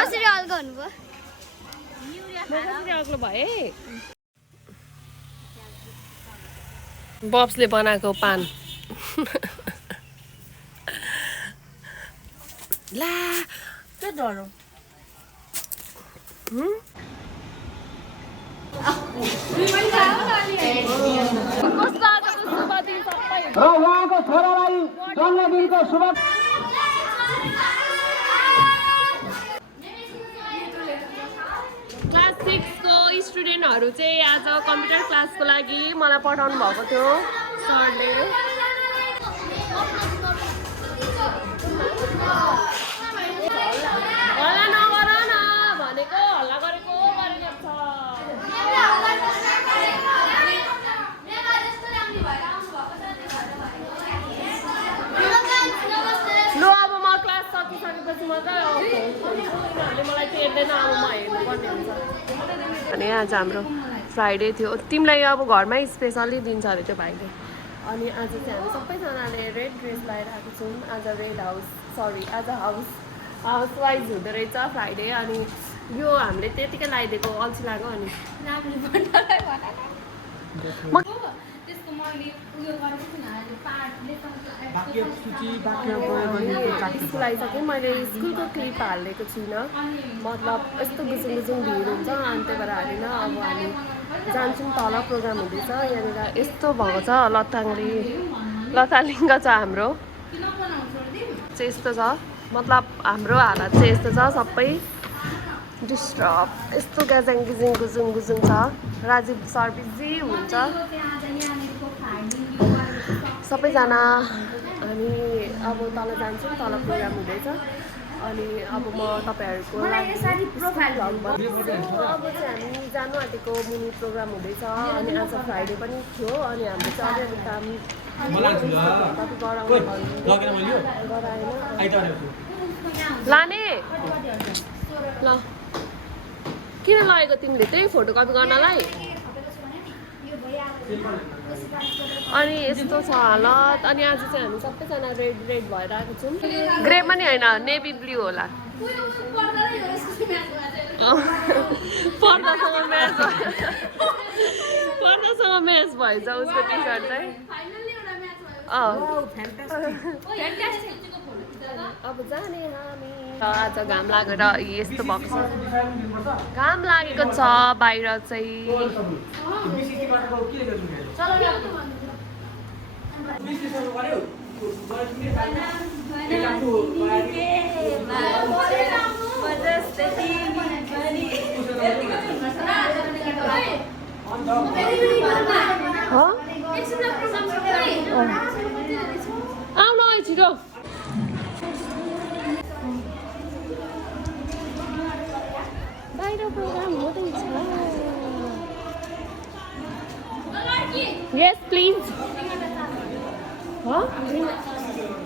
कसरी अल्गो हुनुभयो म कसरी अग्लो भए बब्सले बनाएको पान ला के डरो र उहाँको छोरालाई जन्मदिनको शुभ क्लास 6 को स्टुडेन्टहरु चाहिँ आज कम्प्युटर क्लासको लागि मलाई पठाउनु भएको थियो सरले हल्ला नगर न भनेको हल्ला गरेको गरेको छ ल अब म क्लास सकिसकेपछि मात्रै उनीहरूले मलाई टेर्दैन अब म हेर्नुपर्ने हुन्छ अनि आज हाम्रो फ्राइडे थियो तिमीलाई अब घरमै स्पेसली दिन्छ अरे त्यो भाइले अनि आज चाहिँ हामी सबैजनाले रेड ड्रेस लगाइरहेको छौँ आज रेड हाउस सरी आज हाउस वाइज हुँदो रहेछ फ्राइडे अनि यो हामीले त्यतिकै लगाइदिएको अल्छी लाग्यो अनि स्कुल आइसकेँ मैले स्कुलको क्लिप हालिदिएको छुइनँ मतलब यस्तो गुजुङ गुजुङ भिड हुन्छ अनि त्यही भएर हालेन अब हामी जान्छौँ तल प्रोग्राम हुँदैछ यहाँनिर यस्तो भएको छ लतालिङ्ग छ हाम्रो चाहिँ यस्तो छ मतलब हाम्रो हालत चाहिँ यस्तो छ सबै डिस्टर्ब यस्तो ग्याजाङ गिजिङ गुजुङ गुजुङ छ राजीव सर बिजी हुन्छ सबैजना हामी अब तल जान्छौँ तल प्रोग्राम हुँदैछ अनि अब म तपाईँहरूको अब चाहिँ हामी जानु आँटेको मुनि प्रोग्राम हुँदैछ अनि आज फ्राइडे पनि थियो अनि हाम्रो चाहिँ अलिअलि काम लाने ल किन लगेको तिमीले त्यही फोटोकपी गर्नलाई अनि यस्तो छ हालत अनि आज चाहिँ हामी सबैजना रेड भएर आएको छौँ ग्रे पनि होइन नेभी ब्लू होला पर्दासँग म्याच भएछ उसको टी सर्ट चाहिँ अब जाने हामी आज घाम लागेर यस्तो भएको छ घाम लागेको छ बाहिर चाहिँ आउनु है छिटो बाहिर प्रोग्राम हुँदैछ यस प्लिज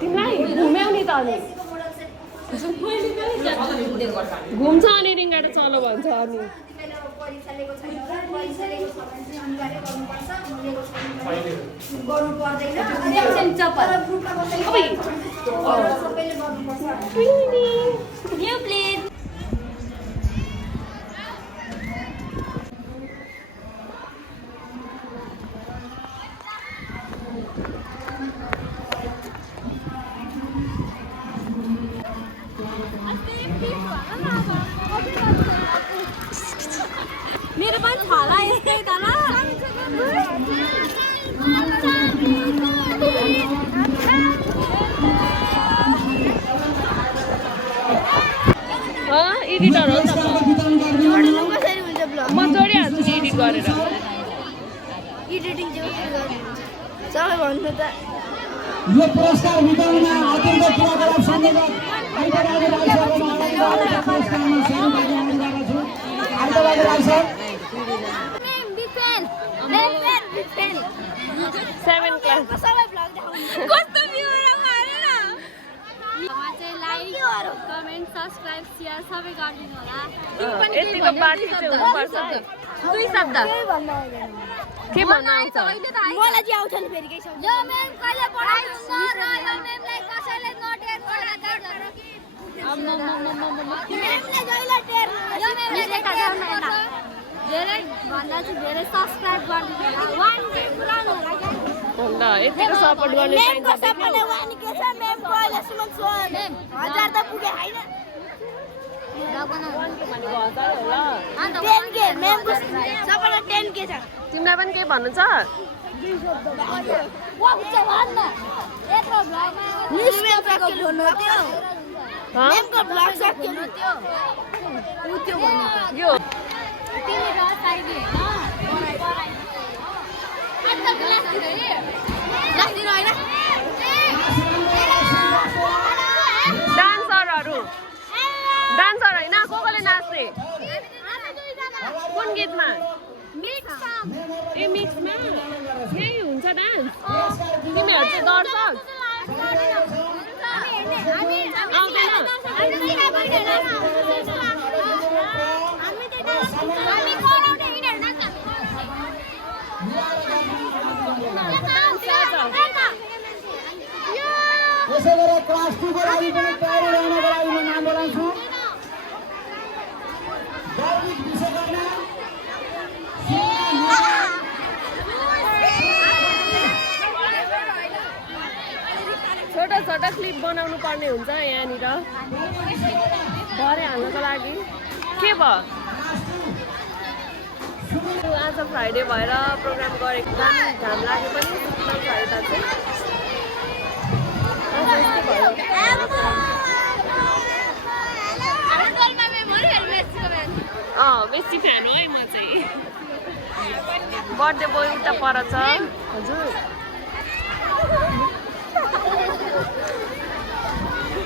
तिमीलाई घुम्याउने त अनि घुम्छ अनि रिङ्गाटा चलो भन्छ अनि मेरो पनि छ होला यस्तै त ल एडिटर हो नि त कसरी हुन्छ ब्लग म जोडिहाल्छु नि एडिट गरेर एडिटिङ चाहिँ कसरी गर्नुहुन्छ सबै भन्नु त यो पुरस्कार वितरण अत्यन्त क्रियाकलाप सङ्गठन सेभेन क्लास सबै ब्लग देखाउनु कस्तो view like comment subscribe share सबै गरिदिनु होला यतिको बाटी चाहिँ हुनुपर्छ दुई शब्द के भन्न आउँछ मलाई चाहिँ आउँछ नि फेरि केही शब्द यो मेम कहिले पढाउँछ र यो मेमलाई कसैले नोट एड धेरै सब्स्क्राइब गर्दिनु होला 1 के पुरानो होला क्या ल यतिको सपोर्ट गर्ने मेमको सबैले 1 के छ मेमको अहिलेसम्म 1000 त पुगे हैन 10 के मेमको सबैले 10 के छ तिमीलाई पनि के भन्नु छ वा उच्च भन्न यत्रो भ्लगमा मेमको भ्लग सक्यो त्यो उ त्यो भन्नु यो तिमी र साइडी हैन अन्त क्लास दिनु हैन डान्सरहरू डान्सर हैन कोले नाच्ने कुन गीतमा ए मिक्समा यही हुन्छ डान्स तिमीहरू चाहिँ दर्शक यसै गरेर क्लास 2 को लागि पनि तयारी रहनको लागि म नाम बोलाउँछु गर्विक विश्वकर्मा छोटा छोटा क्लिप बनाउनु पर्ने हुन्छ यहाँनिर भरे हाल्नको लागि के भयो आज फ्राइडे भएर प्रोग्राम गरेको घाम लागे पनि फ्राइडे चाहिँ बेसी फ्यान हो है म चाहिँ बर्थडे बोय उता पर छ हजुर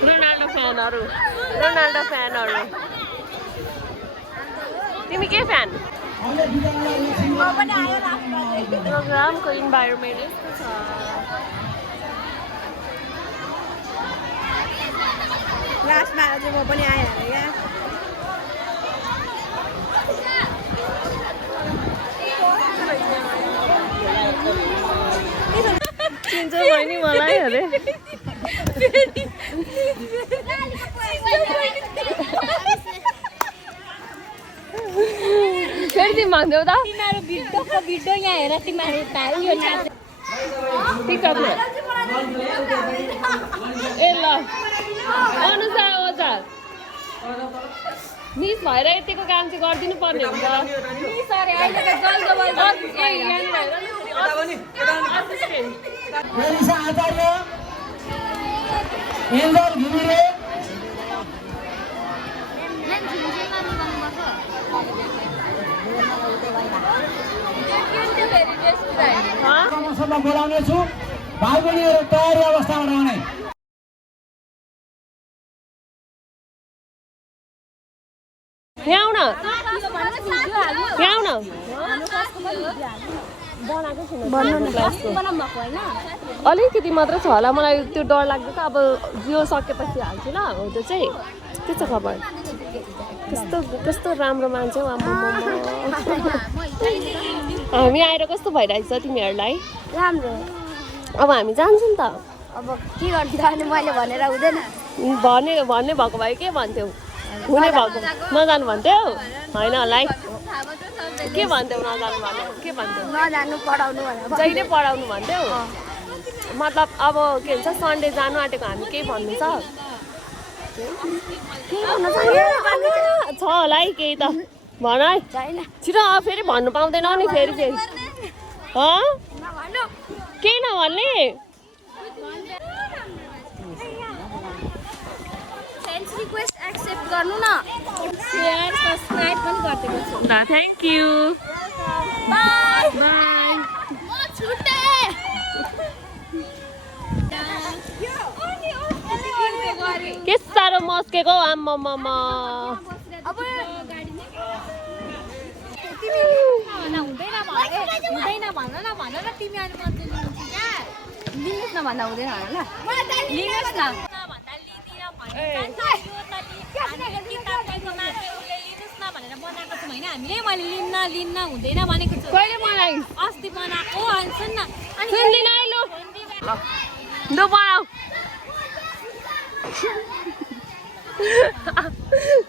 रोनाल्डो फ्यानहरू तिमी के फ्यान प्रोग्रामको इन्भाइरोमेन्ट यस्तो छ लास्टमा चाहिँ म पनि आएँ अरे क्या चिन्छ बहिनी मलाई अरे फेरि तिमी भन्थ्यौ त तिमीहरू भिडियो यहाँ हेर तिमीहरू यो नाच टिकटमा ए ल अनुसार ओझा मिस भएर यतिको काम चाहिँ गरिदिनु पर्ने हुन्छ एलिसा आचार्य एन्जल घिमिरे म बोलाउने छु भाइ बहिनीहरू तयारी अवस्थामा रहने यहाँ आउन अलिकति मात्र छ होला मलाई त्यो डर लाग्दैछ अब जियो सकेपछि हाल्छु ल हो त्यो चाहिँ के छ खबर कस्तो राम्रो मान्छे हो हामी आएर कस्तो भइरहेछ तिमीहरूलाई राम्रो अब हामी जान्छौँ नि त अब के गर्छु अनि मैले भनेर हुँदैन भन्ने भएको भए के भन्थ्यौ हुने भएको नजानु भन्थ्यौ होइन होला है के भन्थ्यौ नजानु भन्नु के भन्थ्यौ नजानु पढाउनु भनेर जहिले पढाउनु भन्थ्यौ मतलब अब के भन्छ सन्डे जानु आँटेको हामी केही भन्नु छ छ होला है केही त भन है छिटो फेरि भन्नु पाउँदैन नि फेरि केही नभन्ने रिक्वेस्ट एक्सेप्ट गर्नु न शेयर सब्स्क्राइब पनि गरिदिनु छु ल थ्याङ्क यू बाइ बाई म छुटे के साह्रो मस्केको आम्मामा अब हुँदैन भन न तिमी अहिले मान्छे लिनुहोस् न भन्दा हुँदैन होला लिनुहोस् न हामीले मैले लिन्न हुँदैन भनेको छु कहिले मलाई अस्ति बनाएको अनि सुन्न सुन्दिन लु ल बनाऊ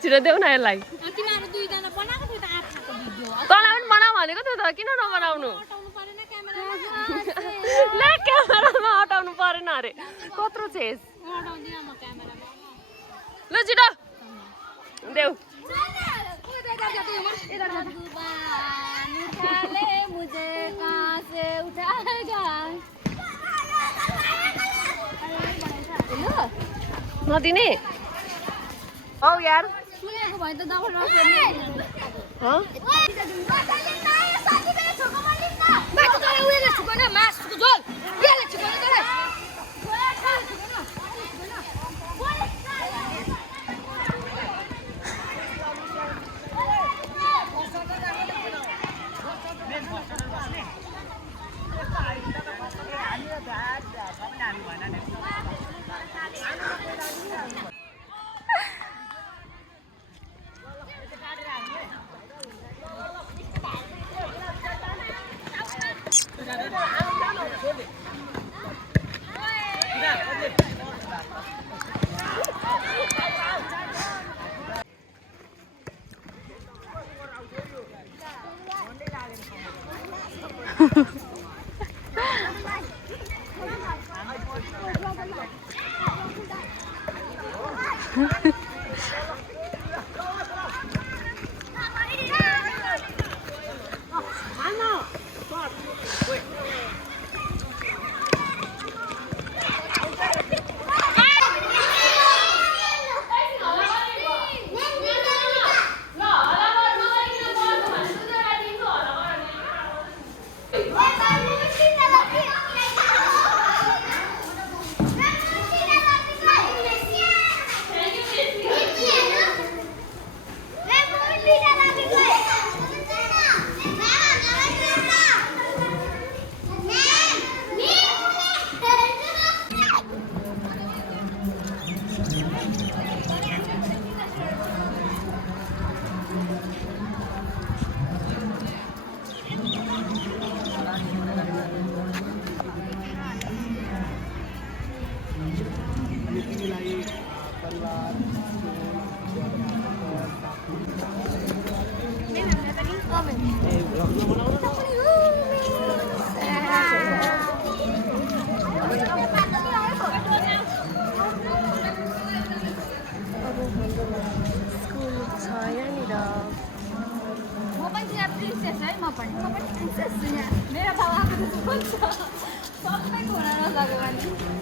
छिटो देऊ न यसलाई तिमीहरू दुईजना बनाएको थियो त आँखाको भिडियो तँलाई पनि बनाऊ भनेको थियो त किन नबनाउनु हटाउनु परेन क्यामेरा ल क्यामेरामा हटाउनु परेन अरे कत्रो छेस हटाउँदिन म क्यामेरामा ल छिटो देऊ मुझे कहाँ से उठाएगा नदिने औ यार सुनेको भए त दबाई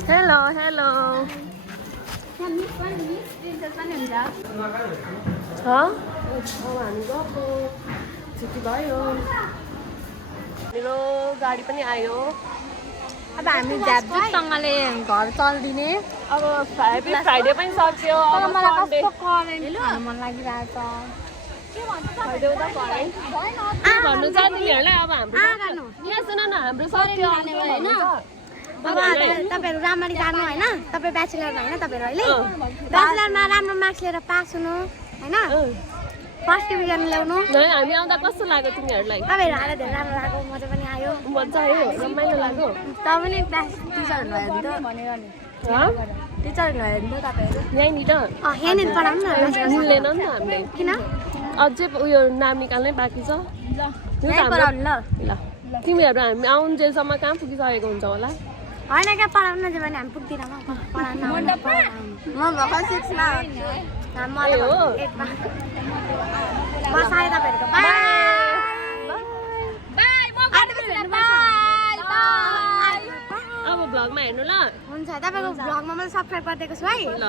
हेलो हेलो हामी गएको छुट्टी भयो मेरो गाडी पनि आयो अब हामी झ्यापझुपसँगले घर चल्दिने अब ह्याप्पी फ्राइडे पनि सक्यो अब मलाई सन्डे कस्तो करेन्ट खानु मन लागिरहेछ भन्नु छ तिमीहरूलाई अब हाम्रो यहाँ सुन न हाम्रो सक्यो होइन अब तपाईँहरू राम्ररी जानु होइन तपाईँ ब्याचलरमा होइन तपाईँहरू अहिले ब्याचलरमा राम्रो मार्क्स लिएर पास हुनु होइन फर्स्ट डिभिजन ल्याउनु हामी आउँदा कस्तो लाग्यो तिमीहरूलाई तपाईँहरू आएर धेरै राम्रो लाग्यो मजा पनि आयो मजा आयो रमाइलो लाग्यो तपाईँ पनि क्लास टिचर हुनुभयो भने त टिचर हुनुभयो भने त तपाईँहरू यहीँनिर यहाँनिर पढाउनु न मिल्दैन नि त हामीले किन अझै उयो नाम निकाल्नै बाँकी छ यहीँ पढाउनु ल ल तिमीहरू हामी आउन्जेलसम्म कहाँ पुगिसकेको हुन्छ होला होइन क्या पढाउनु न भने हामी पुग्दिनँ पढाउनु म भर्खर 6 मा मलाई 8 मा बस आयो तपाईँहरूको अब भ्लगमा हेर्नु ल हुन्छ तपाईँको भ्लगमा मैले सब्सक्राइब गरिदिएको छु है ल